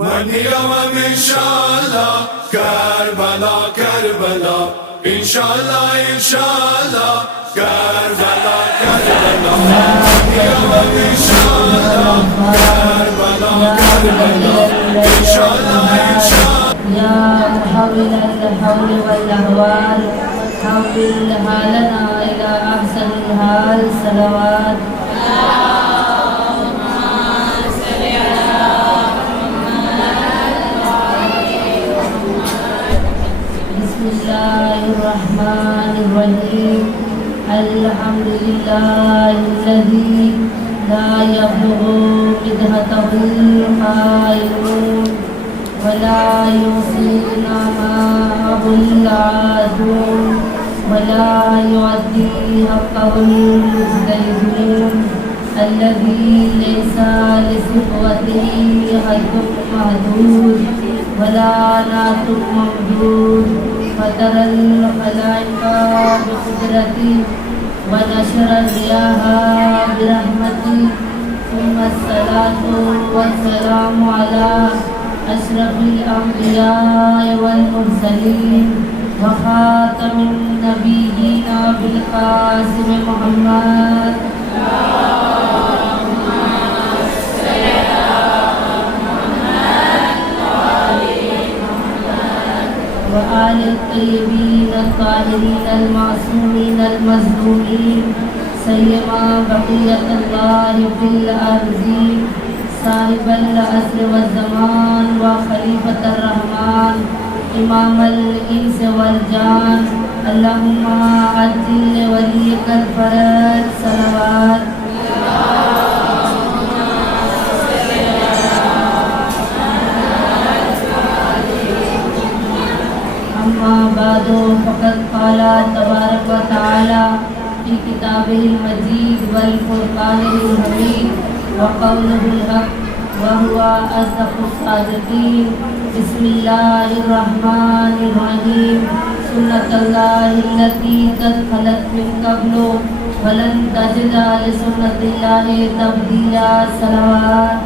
منیرم انشاءاللہ کربلا کربلا انشاءاللہ انشاءاللہ کربلا کربلا منیرم انشاءاللہ کربلا کربلا انشاءاللہ انشاءاللہ یا محول الحول والاحوال حول حالنا الى احسن الحال صلوات بسم اللہ الرحمن الرحیم الحمد للہ الذی لا یبلغ مدحته القائلون ولا يحصي نعماءه العادون ولا يعدي حقه المجتهدون الذي ليس لسقوته حد محدود ولا نعت ممدود فترى الخلائق بقدرته ونشر الرياح برحمته ثم الصلاة والسلام على أشرف الأنبياء والمرسلين وخاتم النبيين بالقاسم محمد وآل الطيبين الطاهرين المعصومين المظلومين سيما بقية الله في الأرض صاحب العصر والزمان وخليفة الرحمن إمام الإنس والجان اللهم عجل لوليك الفرج صلوات أما بعد فقد قال تبارك وتعالى في كتابه المجيد والفرقان الحميد وقوله الحق وهو أصدق الصادقين بسم الله الرحمن الرحيم سنة الله التي قد خلت من قبل ولن تجد لسنة الله تبديلا صلوات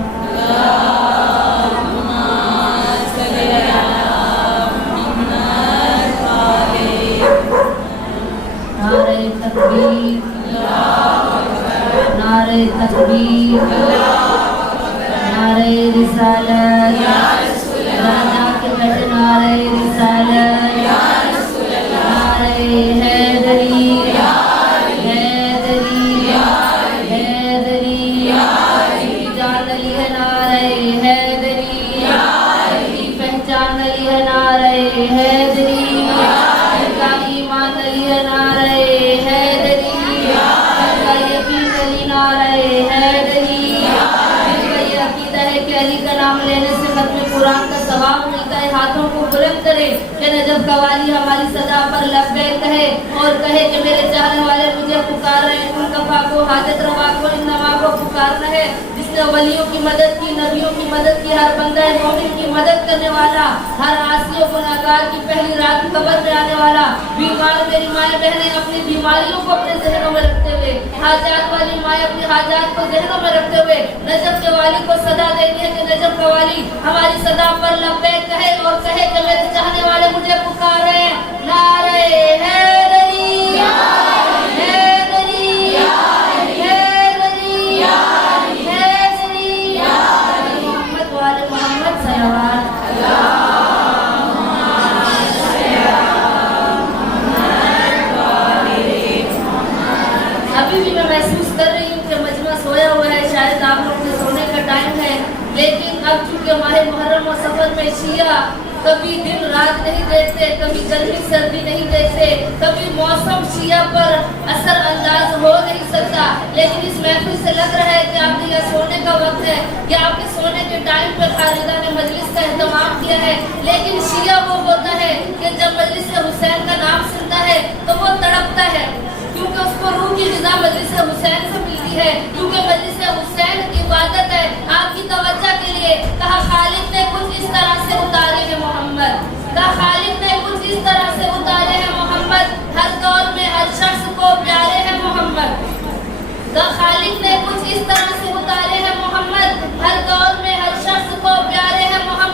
نعرہ تکبیر نعرہ تکبیر نعرہ رسالت راجا کے بیٹے نعرہ رسالت نعرہ حیدری حیدری حیدری جان علی ہے نعرہ حیدری پہچان علی ہے نعرہ حیدری ایمان علی ہے نعرہ حیدری یقین علی نعرہ حیدری عقیدہ ہے کہ علی کا نام لینے سے ختم قرآن کا ثواب ملتا ہے ہاتھوں کو بلند کرے کہ نجف قوالی ہماری صدا پر لبیک کہے اور کہے کہ میرے چاہنے والے مجھے پکار رہے ہیں ان کفا کو حاجت روا کو انما کو پکارنا ہے جس نے ولیوں کی مدد کی نبیوں کی مدد کی ہر بندہ مومن کی مدد کرنے والا ہر عاصی و گناہگار کی پہلی رات قبر میں آنے والا بیمار میری مائیں بہنیں اپنی بیماریوں کو اپنے ذہنوں میں رکھتے ہوئے حاجات والی مائیں اپنی حاجات کو ذہنوں میں رکھتے ہوئے نجف کے والی کو صدا دیتی ہے کہ نجف کا والی ہماری صدا پر لبیک کہے اور کہے کہ میرے چاہنے والے مجھے پکار رہے ہیں نعرہ حیدری حیدری حیدری حیدری محمد والے محمد صلوات ابھی بھی میں محسوس کر رہی ہوں کہ مجمع سویا ہوا ہے شاید آپ لوگ کے سونے کا ٹائم ہے لیکن اب چونکہ ماہ محرم و سفر میں شیعہ کبھی دن رات نہیں دیکھتے کبھی گرمی سردی نہیں دیکھتے کبھی موسم شیعہ پر اثر انداز ہو نہیں سکتا لیکن اس محفل سے لگ رہا ہے کہ آپ نے یہ سونے کا وقت ہے یا آپ کے سونے کے ٹائم پر خالدہ نے مجلس کا اہتمام کیا ہے لیکن شیعہ وہ ہوتا ہے کہ جب مجلس حسین کا نام سنتا ہے تو وہ تڑپتا ہے کیونکہ اس کو روح کی غذا مجلس حسین سے ملتی ہے کیونکہ مجلس حسین کی عبادت ہے آپ کی توجہ کے لیے کہا خالق نے کچھ اس طرح سے اتارے ہیں محمد کہا خالق نے کچھ اس طرح سے اتارے ہیں محمد ہر دور میں ہر شخص کو پیارے ہیں محمد کہا خالق نے کچھ اس طرح سے اتارے ہیں محمد ہر دور میں ہر شخص کو پیارے ہیں محمد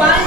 5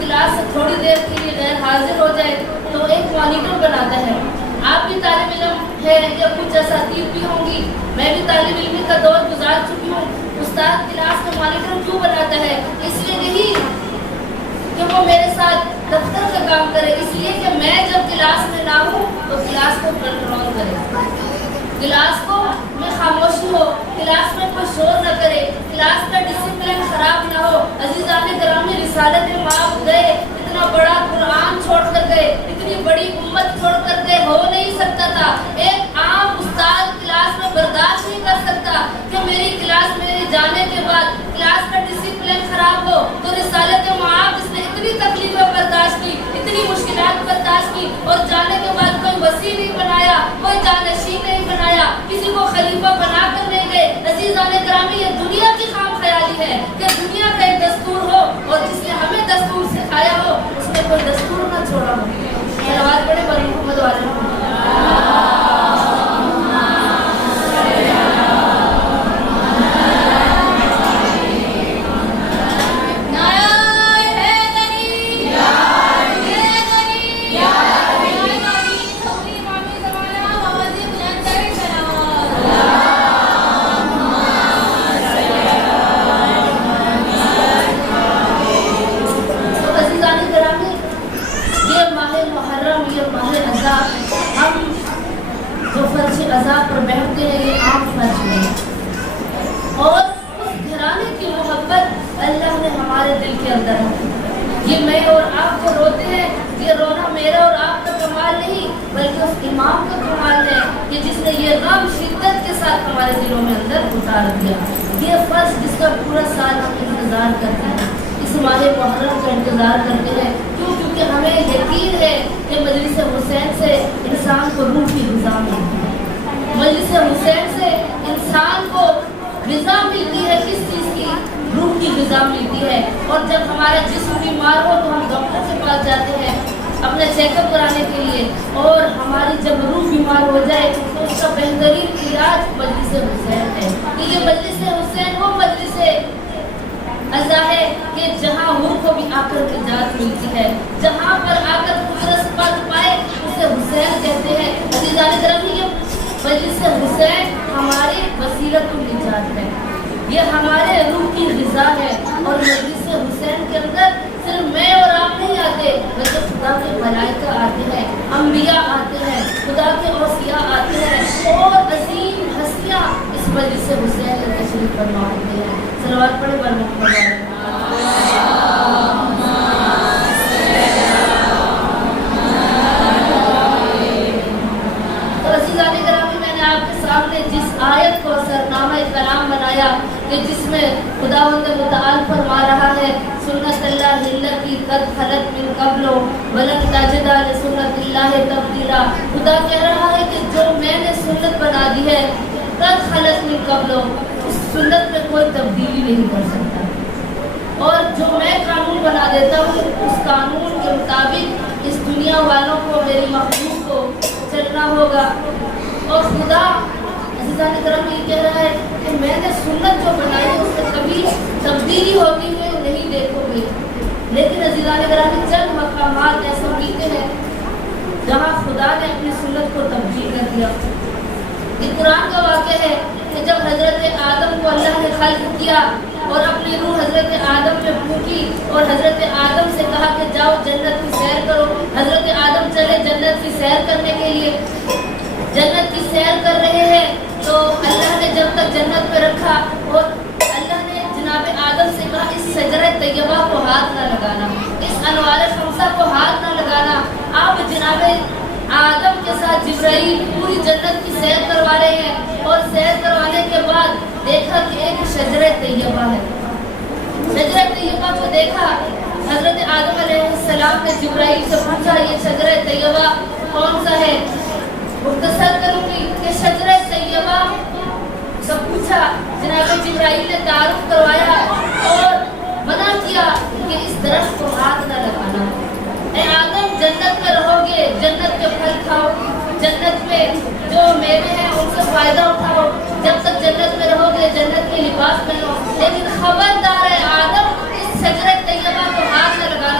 کلاس سے تھوڑی دیر کے لیے غیر حاضر ہو جائے تو ایک مانیٹر بناتا ہے. آپ بھی طالب علم ہے یا کچھ اساتذہ بھی ہوں گی, میں بھی طالب علم کا دور گزار چکی ہوں. استاد کلاس میں مانیٹر کیوں بناتا ہے؟ اس لیے نہیں کہ وہ میرے ساتھ دفتر کا کام کرے, اس لیے کہ میں جب کلاس میں نہ ہوں تو کلاس کو کنٹرول کرے, کلاس کو میں خاموشی ہو, کلاس میں کوئی شور نہ کرے, کلاس کا ڈسپلن خراب نہ ہو. عزیزان گرامی, رسالت مآب گئے, اتنا بڑا قرآن چھوڑ کر گئے, اتنی بڑی امت چھوڑ کر گئے, ہو نہیں سکتا تھا. ایک عام استاد کلاس میں برداشت نہیں کر سکتا کہ میری کلاس میرے جانے کے بعد کلاس کا ڈسپلن خراب ہو. تو رسالت مآب جس نے اتنی تکلیفیں برداشت کی, اتنی مشکلات برداشت کی, اور جانے کے بعد کوئی وسیع نہیں بنایا, کوئی جانشین نہیں بنایا, کسی کو خلیفہ بنا کر نہیں گئے. عزیزان گرامی, یہ دنیا کی خام خیالی ہے کہ دنیا کا ایک دستور ہو, اور جس نے ہمیں دستور سکھایا ہو اس نے کوئی دستور نہ چھوڑا ہو. صلوات پڑھیں پر محمد والے. عذاب پر بیٹھتے ہیں, یہ عام فرض نہیں, اور اس گھرانے کی محبت اللہ نے ہمارے دل کے اندر ہے. یہ میں اور آپ کو روتے ہیں, یہ رونا میرا اور آپ کا کمال نہیں بلکہ اس امام کا کمال ہے کہ جس نے یہ غم شدت کے ساتھ ہمارے دلوں میں اندر اتار دیا. یہ فرض جس کا پورا سال ہم انتظار کرتے ہیں, اس ماہ محرم کا انتظار کرتے ہیں, کیونکہ ہمیں یقین ہے کہ مجلس حسین سے انسان کو روح کی غذا ملتی ہے. مجلس حسین سے انسان کو غذا ملتی ہے, کس چیز کی؟ روح کی غذا ملتی ہے. اور جب ہمارا جسم بیمار ہو تو ہم ڈاکٹر کے پاس جاتے ہیں اپنا چیک اپ کرانے کے لیے, اور ہماری جب روح بیمار ہو جائے تو اس کا بہترین علاج مجلس حسین ہے. یہ مجلس حسین وہ مجلس عزا ہے کہ جہاں روح کو بھی آ کر نجات ملتی ہے, جہاں پر آ کر قدرت پائے اسے حسین کہتے ہیں. عزیزان گرامی, یہ مجلس حسین ہماری وسیلۃ النجات ہے, یہ ہمارے روح کی غذا ہے. اور مجلس حسین کے اندر صرف میں اور آپ نہیں آتے بلکہ خدا کے ملائکہ آتے ہیں, انبیاء آتے ہیں, خدا کے اوصیاء آتے ہیں, اور عظیم ہستیاں اس مجلس حسین میں تشریف فرما ہوتے ہیں. صلوات پڑھیں پر محمد. جس آیت کو سرنامہ کلام بنایا کہ جس میں خداوند متعال فرما رہا ہے, سنت اللہ التی قد خلت من قبل ولن تجد لسنت اللہ تبدیلا. خدا کہہ رہا ہے کہ جو میں نے سنت بنا دی ہے قد خلت من قبل, اس سنت میں کوئی تبدیلی نہیں کر سکتا, اور جو میں قانون بنا دیتا ہوں اس قانون کے مطابق اس دنیا والوں کو, میری مخلوق کو چلنا ہوگا. اور خدا عزیزان کرام یہ کہہ رہا ہے کہ میں نے سنت جو بنائی ہے اس میں کبھی تبدیلی ہوتی ہے نہیں دیکھو گے. لیکن عزیزان کرام چند مقامات ایسے ملتے ہیں جہاں خدا نے اپنی سنت کو تبدیل کر دیا. یہ قرآن کا واقعہ ہے کہ جب حضرت آدم کو اللہ نے خلق کیا اور اپنی روح حضرت آدم میں پھونکی اور حضرت آدم سے کہا کہ جاؤ جنت کی سیر کرو. حضرت آدم چلے جنت کی سیر کرنے کے لیے, جنت کی سیر کر رہے ہیں تو اللہ نے جب تک جنت پہ رکھا اور اللہ نے جناب آدم سے کہا اس شجرہ طیبہ کو ہاتھ نہ لگانا, اس انوار خمسہ کو ہاتھ نہ لگانا. آپ جناب آدم کے ساتھ جبرائیل پوری جنت کی سیر کروا رہے ہیں, اور سیر کروانے کے بعد دیکھا کہ ایک شجرہ طیبہ ہے. شجرہ طیبہ کو دیکھا, حضرت آدم علیہ السلام نے جبرائیل سے پوچھا یہ شجرہ طیبہ کون سا ہے؟ مختصر کروں گی کہ شجرہ طیبہ سے پوچھا, جناب جبرائیل نے تعارف کروایا اور منع کیا کہ اس درخت کو ہاتھ نہ لگانا. اے آدم جنت میں رہو گے, جنت کے پھل کھاؤ, جنت میں جو میوے ہیں ان سے فائدہ اٹھاؤ, جب تک جنت میں رہو گے جنت کے لباس پہنو, لیکن خبردار ہے آدم اس شجرہ طیبہ کو ہاتھ نہ لگانا.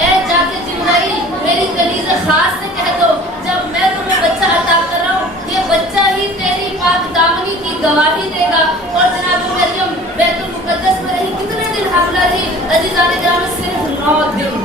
اے جا کے جبرائیل میری کلیز خاص سے کہہ دو جب میں تمہیں بچہ عطا کر رہا ہوں یہ بچہ ہی تیری پاک دامنی کی گواہی دے گا۔ اور جناب مریم بیت المقدس میں رہی، کتنے دن حاملہ رہی عزیزان گرامی؟ صرف 9 دن،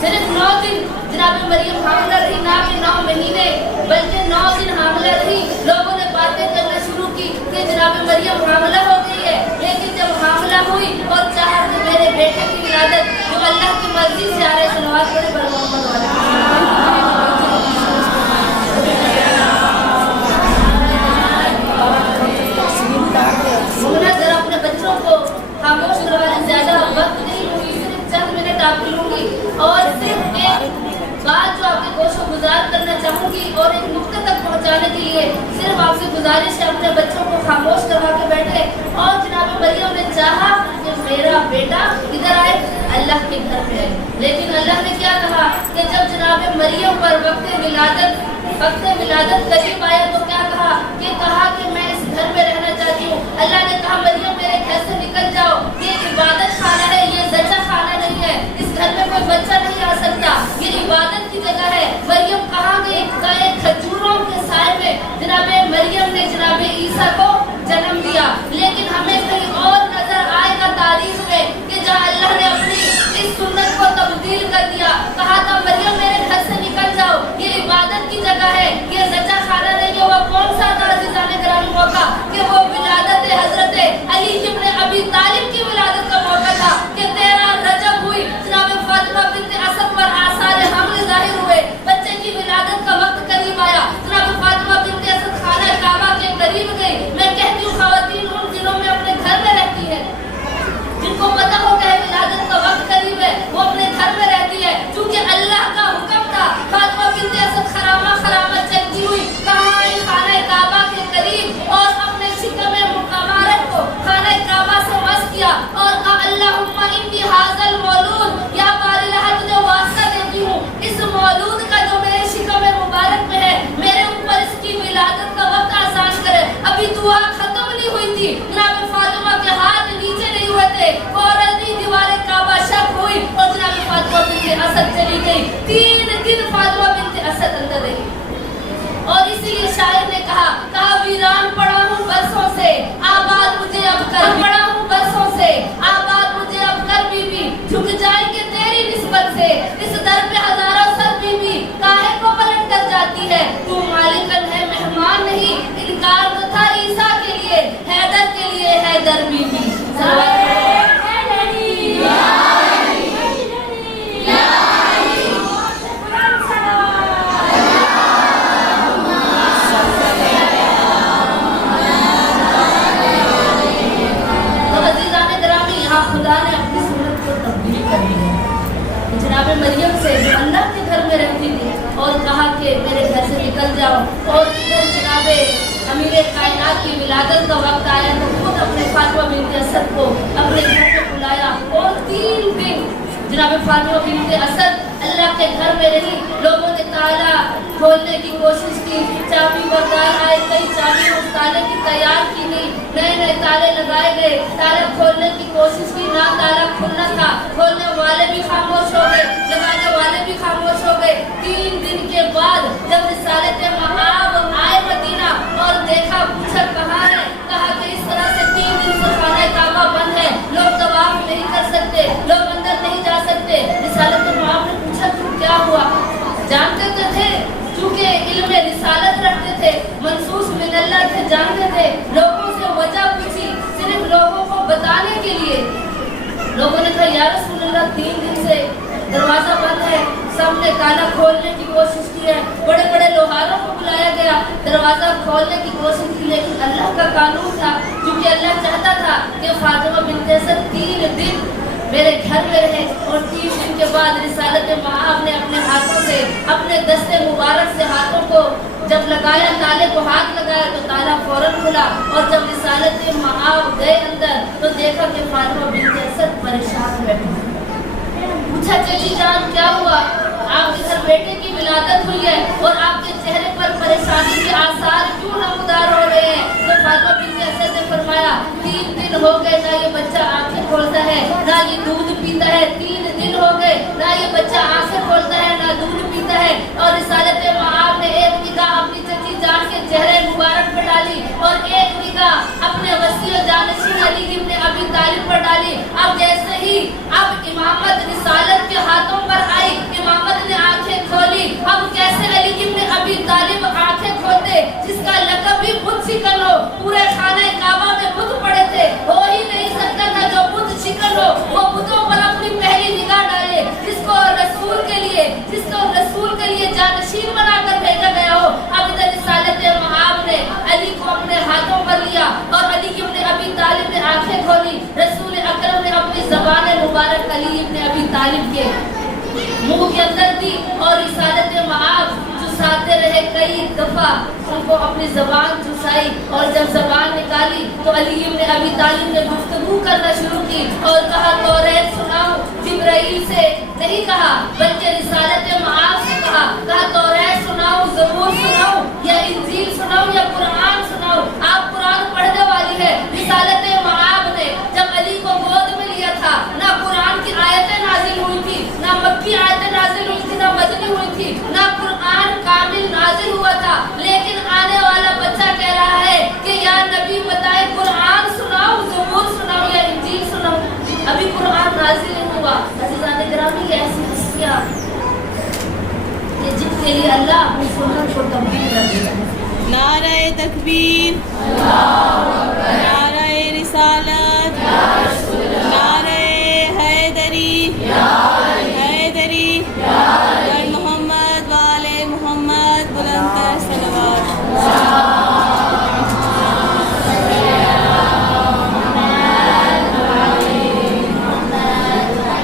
صرف 9 دن جناب مریم حاملہ رہی، نہ کہ 9 مہینے بلکہ 9 دن حاملہ رہی۔ لوگوں نے باتیں کرنا شروع کی کہ جناب مریم حاملہ ہو گئی ہے، لیکن جب حاملہ ہوئی اور چاہا کہ میرے بیٹے کی ولادت جو اللہ کی مرضی سے آ رہے، صلوات پڑھے بر محمد والے ذرا اپنے بچوں کو خاموش کروانے زیادہ وقت نہیں ہوئی، صرف چند منٹ آپ کی لوں گی اور صرف ایک بات جو آپ کے گوش و گزار کرنا چاہوں گی اور ایک نقطے تک پہنچانے کے لیے صرف آپ سے گزارش ہے اپنے بچوں کو خاموش کروا کے بیٹھے۔ اور جناب مریم نے چاہا کہ میرا بیٹا ادھر آئے، اللہ کے گھر میں آئے، لیکن اللہ نے کیا کہا کہ جب جناب مریم پر وقت ولادت قریب آیا تو کیا کہا کہ میں اس گھر میں رہنا چاہتی ہوں۔ اللہ نے کہا مریم میرے گھر سے نکل جاؤ، یہ عبادت خانہ ہے، یہ زچہ خانہ نہیں ہے، اس گھر میں کوئی بچہ نہیں آ سکتا، یہ عبادت کی جگہ ہے۔ مریم کہاں گئی؟ کہ کھجوروں کے سائے میں جناب مریم نے جناب عیسیٰ کو جنم دیا۔ لیکن ہمیں کہیں اور نظر آئے گا تاریخ میں کہ جہاں اللہ نے اپنی اس سنت کو تبدیل کر دیا، کہا تھا مریم میرے گھر سے نکل جاؤ، یہ عبادت کی جگہ ہے، یہ زچہ خانہ نہیں ہے۔ وہ کون سا تھا عزیزان گرامی موقع؟ کہ وہ ولادت حضرت علی ابن ابی طالب کی ولادت کا موقع تھا کہ 13 رجب ہوئی، جناب فاطمہ بنت اسد پر آثار حمل ظاہر ہوئے، بچے کی ولادت کا وقت قریب آیا، جناب فاطمہ بنت اسد خانہ کعبہ کے قریب گئی۔ میں کہتی ہوں خواتین ان دنوں میں اپنے گھر میں رہتی ہے، جن کو پتہ ہوتا ہے ولادت کا وقت قریب ہے وہ اپنے گھر میں رہتی ہے، کیونکہ اللہ کا حکم تھا۔ فاطمہ بنت اسد خرامہ چلتی ہوئی کہاں آئی؟ خانہ کعبہ کے قریب، اور اپنے شکم مبارک کو خانہ کعبہ سے مس کیا اور کہا اللہم انی ھذا المولود، یا باری لہٰ تجھے واسطہ دیتی ہوں اس مولود کا جو میرے شکم مبارک میں ہے، میرے اوپر اس کی ولادت کا وقت آسان کرے۔ ابھی دعا ختم نہیں ہوئی تھی، جناب فاطمہ کے ہاتھ نیچے نہیں ہوئے تھے، فوراً ہی دیوار کعبہ شق ہوئی اور جناب فاطمہ بنت اسد چلی گئی۔ 3 دن فاطمہ بنت اسد اندر رہی، اور اسی لیے شاعر نے کہا ویران پڑا ہوں برسوں سے آباد مجھے اب کر، پڑا ہوں برسوں سے آباد مجھے اب کر بی بی، جھک جائیں گے تیری نسبت سے اس در پہ ہزاروں سر بی بی، کاہے کو پلٹ کر جاتی ہے تو مالکن ہے مہمان نہیں، انکار تو تھا عیسیٰ کے لیے، حیدر کے لیے حیدر بی بی۔ خدا نے اپنی سنت کو تبدیل کر دیا، جناب مریم سے جو اللہ کے گھر میں رہتی تھی اور کہا کہ میرے گھر سے نکل جاؤ، اور ادھر جناب امیر کائنات کی ولادت کا وقت آیا تو خود اپنے فاطمہ بنت اسد کو اپنے گھر پہ بلایا، اور 3 دن جناب فاطمہ بنت اسد اللہ کے گھر میں رہی۔ لوگوں نے تالا کھولنے کی کوشش کی، چابی بردار آئے، کئی چابی اس تالے کی تیار کی نہیں، نئے تالے لگائے گئے، تالے کھولنے کی کوشش کی، نہ تالا کھلنا تھا، کھولنے والے بھی خاموش ہو گئے، لگانے والے بھی خاموش ہو گئے۔ 3 دن کے بعد جب رسالت مآب آئے مدینہ اور دیکھا، پوچھا کہاں ہے، کہا کہ اس طرح سے 3 دن سے خانہ کعبہ بند ہے، لوگ طواف نہیں کر سکتے، لوگ اندر نہیں جا سکتے۔ رسالت مآب نے پوچھا کیوں، کیا ہوا؟ جانتے تو تھے، کیونکہ علم رسالت رکھتے تھے، منصوص من اللہ تھے، جانتے تھے، لوگوں سے وجہ پوچھی صرف لوگوں کو بتانے کے لیے۔ لوگوں نے کہا یا رسول اللہ 3 دن سے دروازہ بند ہے، سب نے تالا کھولنے کی کوشش کی ہے، بڑے بڑے لوہاروں کو بلایا گیا، دروازہ کھولنے کی کوشش کی، لیکن اللہ کا قانون تھا، کیونکہ اللہ چاہتا تھا کہ فاطمہ بنت اسد 3 دن میرے گھر میں رہے، اور 3 دن کے بعد رسالت مآب نے اپنے ہاتھوں سے، اپنے دستے مبارک سے ہاتھوں کو جب لگایا، تالے کو ہاتھ لگایا تو تالا فوراً کھلا، اور جب رسالت مآب گئے اندر تو دیکھا کہ فاطمہ بنت اسد پریشان بیٹھی۔ پوچھا چچی جان کیا ہوا؟ آپ کے گھر بیٹے کی ولادت ہوئی ہے اور آپ کے چہرے پر پریشانی کے آثار کیوں نمودار ہو رہے ہیں؟ تو فاطمہ بنت اسد نے فرمایا 3 دن ہو گئے نہ یہ بچہ آنکھیں کھولتا ہے نہ یہ دودھ پیتا ہے، 3 دن ہو گئے نہ یہ بچہ آنکھیں کھولتا ہے نہ دودھ پیتا ہے۔ اور رسالت معاب نے ایک نگاہ اپنی چچی جان کے چہرے مبارک پر ڈالی اور ایک نگاہ اپنے وسیع و جانشین علی ابن ابی طالب پر ڈالی۔ اب جیسے ہی اب امامت رسالت کے ہاتھوں پر آئی، امامت نے آنکھیں کھولی۔ اب کیسے علی ابن ابی طالب آنکھیں کھولتے جس کا لقب بھی بت شکن ہو؟ پورے خانہ کعبہ میں بت پڑے تھے، ہو ہی نہیں سکتا تھا جو بت شکن ہو وہ بتوں پر اپنی پہلی نگاہ ڈالے، جس کو رسول کے لیے جانشین بنا کر بھیجا گیا ہو۔ اب ادھر رسالت معاب نے علی کو اپنے ہاتھوں پر لیا اور علی ابن ابی طالب نے آنکھیں کھولی۔ رسول اکرم نے اپنی زبان مبارک علی ابن ابی طالب کے منہ کے اندر دی اور رسالت معاب چساتے رہے، کئی دفعہ ان کو اپنی زبان چسائی اور جب زبان نکالی تو علی ابن ابی طالب نے گفتگو کرنا شروع کی اور کہا توریت سناؤ۔ جبرائیل سے نہیں کہا بلکہ رسالت معاب سے کہا توریت سناؤ، زبور سناؤ یا انجیل سناؤ یا قرآن سناؤ؟ آپ قرآن پڑھنے والی ہے۔ رسالت معاب نے جب علی کو گود میں لیا تھا نہ قرآن کی آیتیں نازل ہوئی تھی، نہ مکی آیتیں نازل ہوئی تھی، نہ مدنی ہوئی تھی، نہ قرآن کامل نازل ہوا تھا، لیکن آنے والا بچہ کہہ رہا ہے کہ یا نبی بتائے قرآن سناؤ، زبور سناؤ یا انجیل سناؤ؟ ابھی قرآن نازل نہیں ہوا۔ عزیزان گرامی، یہ ایسی ہستیاں کہ جن کے لیے اللہ اپنی سنت کو تبدیل کر دیتا ہے۔ نعرہ تکبیر، نعرہ رسالت، نعرہ حیدری، حیدری، در محمد والے محمد، بلند تر صلوات۔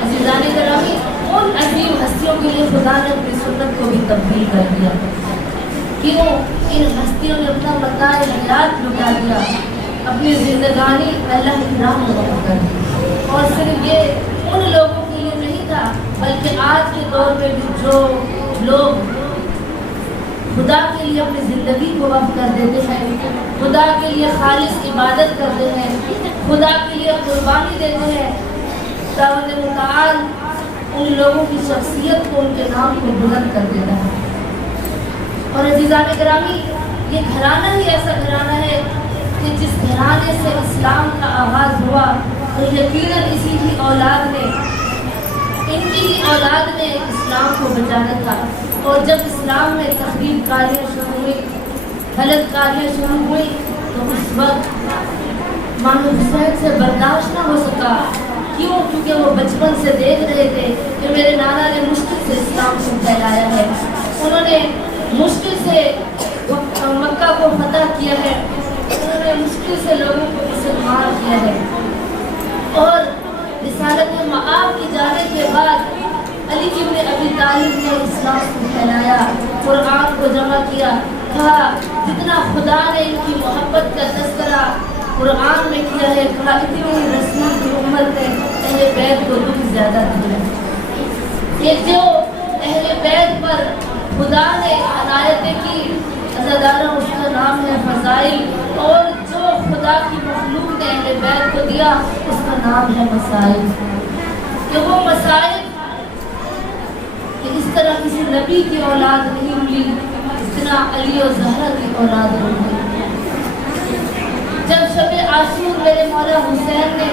عزیزان گرامی، ان عظیم ہستیوں کے لیے خدا نے اپنی سنت کو بھی تبدیل کر دیا۔ کیوں؟ ان ہستیوں نے اپنا متاع حیات لٹا دیا، اپنی زندگانی اللہ کی راہ میں وقف کر دی۔ اور صرف یہ ان لوگوں کے لیے نہیں تھا بلکہ آج کے دور میں بھی جو لوگ خدا کے لیے اپنی زندگی کو وقف کر دیتے ہیں، خدا کے لیے خالص عبادت کرتے ہیں، خدا کے لیے قربانی دیتے ہیں، دعوت متعال ان لوگوں کی شخصیت کو، ان کے نام کو بلند کر دیتا ہے۔ اور عزیزان گرامی، یہ گھرانہ ہی ایسا گھرانہ ہے کہ جس گھرانے سے اسلام کا آغاز ہوا اور یقیناً اسی کی اولاد نے، ان کی ہی اولاد نے اسلام کو بچانا تھا۔ اور جب اسلام میں تخریب کاریاں شروع ہوئی، غلط کاریاں شروع ہوئی، تو اس وقت امام حسین سے برداشت نہ ہو سکا۔ کیوں؟ کیونکہ وہ بچپن سے دیکھ رہے تھے کہ میرے نانا نے مشکل سے اسلام کو پھیلایا ہے، انہوں نے مشکل سے مکہ کو فتح کیا ہے، انہوں نے مشکل سے لوگوں کو مسلمان کیا ہے۔ اور رسالت معاب کی جانے کے بعد علی ابن ابی طالب نے اسلام کو پھیلایا، قرآن کو جمع کیا، کہا جتنا خدا نے ان کی محبت کا تذکرہ قرآن میں کیا ہے، کہا اتنی رسول کی امت نے اہل بیت کو دکھ زیادہ دیا۔ یہ جو اہل بیت پر خدا نے عنایتیں کی عزاداروں، اس کا نام ہے فضائل، اور جو خدا کی مخلوق نے اہل بیت کو دیا اس کا نام ہے مسائل۔ کہ وہ مسائل کہ اس طرح کسی نبی کی اولاد نہیں ملی جتنا علی و زہرا کی اولاد ملی۔ جب شب عاشور میرے مولا حسین نے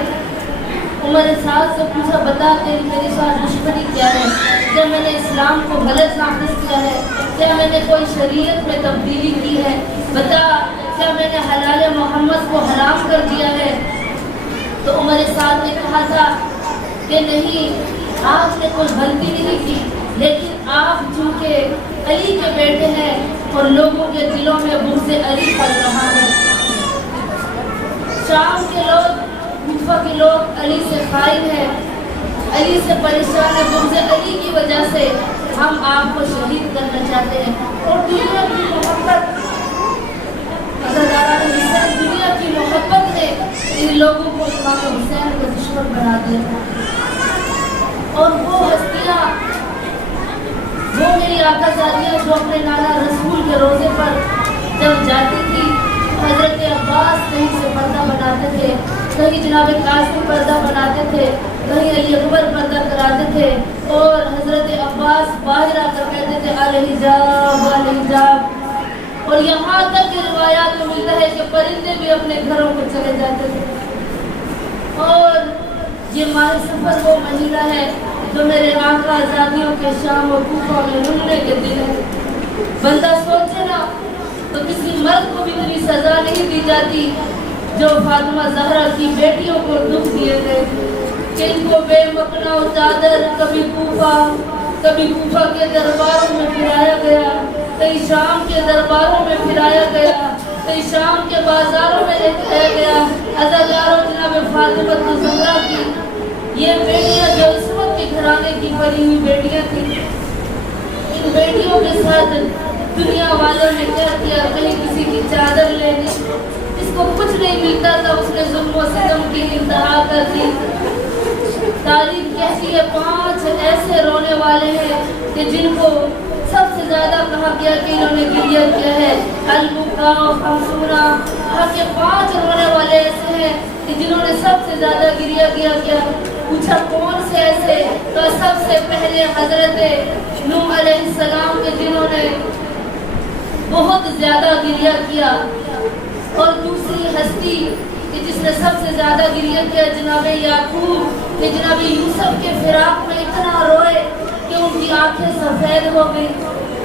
عمر سعد سے پوچھا بتا کہ میرے ساتھ دشمنی کیا ہے، کیا میں نے اسلام کو غلط نافذ کیا ہے، کیا میں نے کوئی شریعت میں تبدیلی کی ہے، بتا کیا میں نے حلال محمد کو حرام کر دیا ہے؟ تو عمر سعد نے کہا تھا کہ نہیں، آپ نے کوئی غلطی نہیں کی، لیکن آپ چونکہ علی کے بیٹے ہیں اور لوگوں کے دلوں میں بغض علی پڑ رہا ہے۔ شام کے لوگ، کوفہ کے لوگ علی سے خائن ہیں، علی سے پریشان ہے، بغض علی کی وجہ سے ہم آپ کو شہید کرنا چاہتے ہیں۔ اور دنیا کی محبت، عزاداران حسین، دنیا کی محبت نے ان لوگوں کو امام حسین کو دشمن بنا دیا۔ اور وہ ہستیاں، وہ میری آقا زادیاں جو اپنے نانا رسول کے روزے پر جب جاتی تھی، حضرت عباس کہیں سے پردہ بناتے تھے، کہیں جناب قاسم پردہ بناتے تھے، کہیں علی اکبر پردہ کراتے تھے، اور حضرت عباس باہر آ کر کہتے تھے الحجاب الحجاب. اور یہاں تک کہ روایات میں ملتا ہے کہ پرندے بھی اپنے گھروں کو چلے جاتے تھے. اور یہ ماہ سفر وہ مہینہ ہے جو میرے آقا آزادیوں کے شام و کوفہ میں رلنے کے دن ہے. بندہ سوچے نا تو کسی مرد کو بھی اتنی سزا نہیں دی جاتی جو فاطمہ زہرا کی بیٹیوں کو دکھ دیے گئے کہ ان کو بے مکنا و چادر کبھی کوفہ کے درباروں میں پھرایا گیا، کئی شام کے درباروں میں پھرایا گیا، کئی شام کے بازاروں میں لے کے گیا. عزاداروں جناب فاطمہ زہرا کی یہ بیٹیاں جو اس وقت کے گھرانے کی پلی ہوئی بیٹیاں تھیں، ان بیٹیوں کے ساتھ دنیا والوں نے کیا کیا؟ کہیں کسی کی چادر لے لی، جس کو کچھ نہیں ملتا تھا اس نے ظلم و ستم کی انتہا کر دی. تاریخ کہتی ہے 5 ایسے رونے والے ہیں کہ جن کو سب سے زیادہ کہا گیا کہ انہوں نے گریہ کیا ہے. البکا و خمسونہ کہا کہ 5 رونے والے ایسے ہیں کہ جنہوں نے سب سے زیادہ گریہ کیا. پوچھا کون سے ایسے؟ تو سب سے پہلے حضرت نوح علیہ السلام کے جنہوں نے بہت زیادہ گریہ کیا. اور دوسری ہستی کہ جس نے سب سے زیادہ گریہ کیا جناب یعقوب کہ جناب یوسف کے فراق میں اتنا روئے کہ ان کی آنکھیں سفید ہو گئی.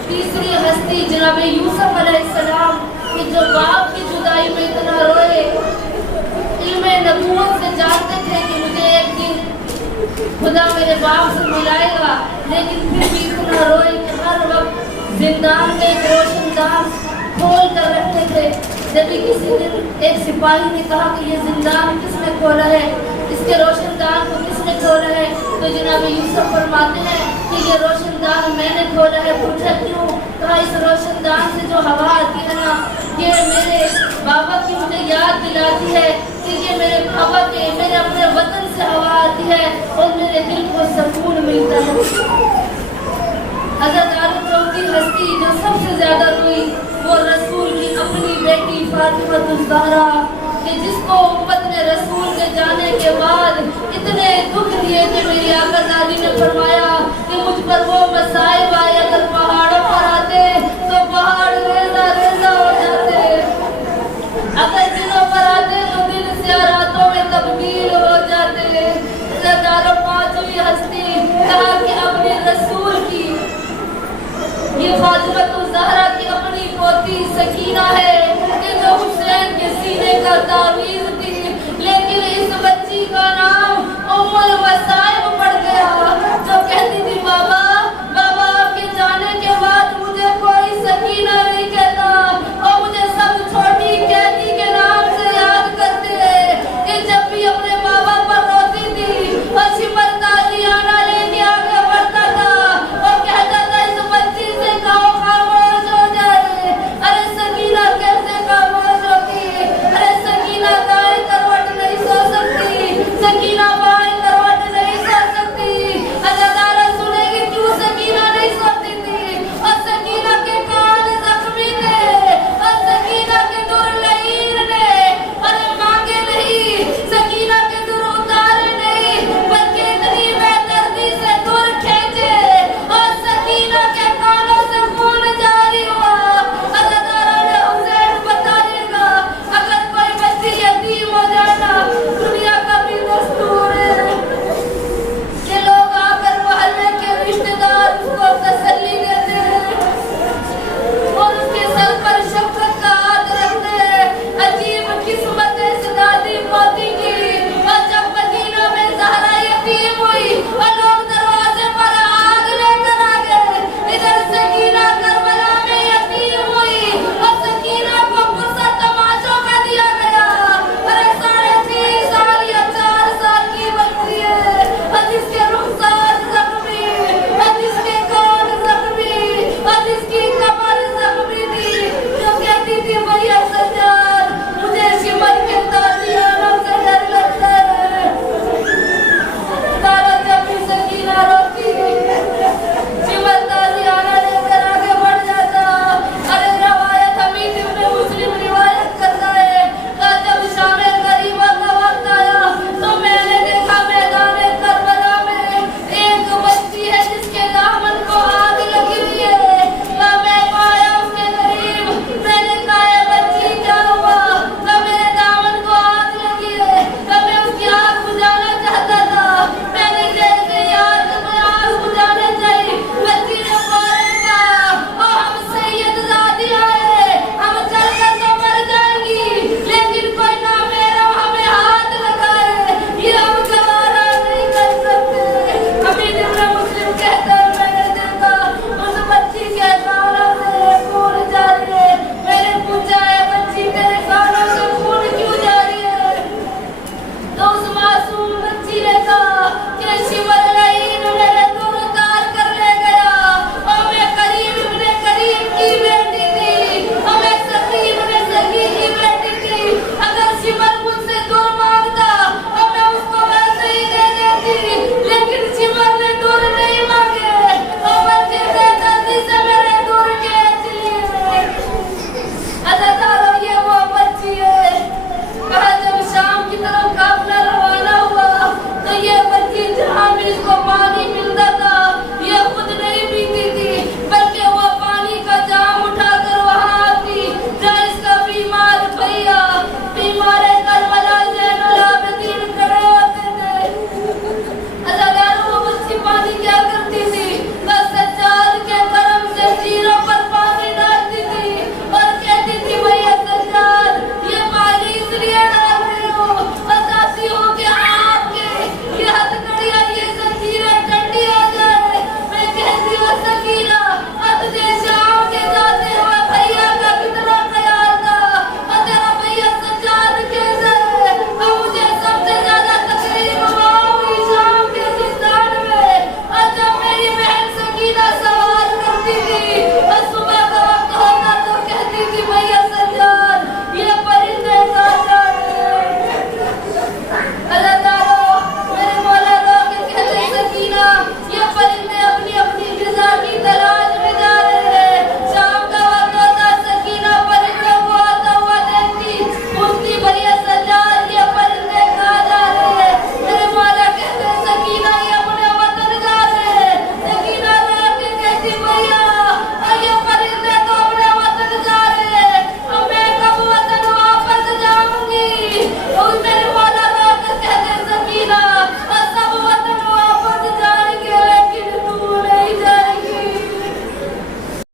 تیسری ہستی جناب یوسف علیہ السلام کہ جو باپ کی جدائی میں اتنا روئے، علم نبوت سے جانتے تھے کہ مجھے ایک دن خدا میرے باپ سے ملائے گا، لیکن پھر بھی اتنا روئے کہ ہر وقت زندان میں ایک روشن دان کھول کر رکھتے تھے. جب کسی دن ایک سپاہی نے کہا کہ یہ زندان کس نے کھولا ہے، اس کے روشن دان کو کس نے کھولا ہے، تو جناب یوسف فرماتے ہیں کہ یہ روشن دان میں نے کھولا ہے. پوچھا کیوں؟ کہا اس روشن دان سے جو ہوا آتی ہے نا، یہ میرے بابا کی مجھے یاد دلاتی ہے کہ یہ میرے بابا کے، میرے اپنے وطن سے ہوا آتی ہے اور میرے دل کو سکون ملتا ہے. عزاداروں چوتھی ہستی جو سب سے زیادہ روئی وہ رسول کی اپنی بیٹی فاطمہ الزہرا کہ جس کو امت نے رسول کے جانے کے بعد اتنے دکھ دیے کہ میری آقا زادی نے فرمایا کہ مجھ پر وہ مصائب آئے اگر پہاڑوں پر آتے تو پہاڑ ریزہ ریزہ ہو جاتے، اگر دلوں پر آتے تو دل سے راتوں میں تبدیل ہو جاتے. عزاداروں پانچویں ہستی کہا کہ اپنے رسول کی یہ فاطمہ الزہرا کی اپنی پوتی سکینہ ہے کہ جو حسین کے سینے کا تعویذ تھی، لیکن اس بچی کا نام ام المصائب پڑ گیا. جو کہتی تھی بابا بابا Oh,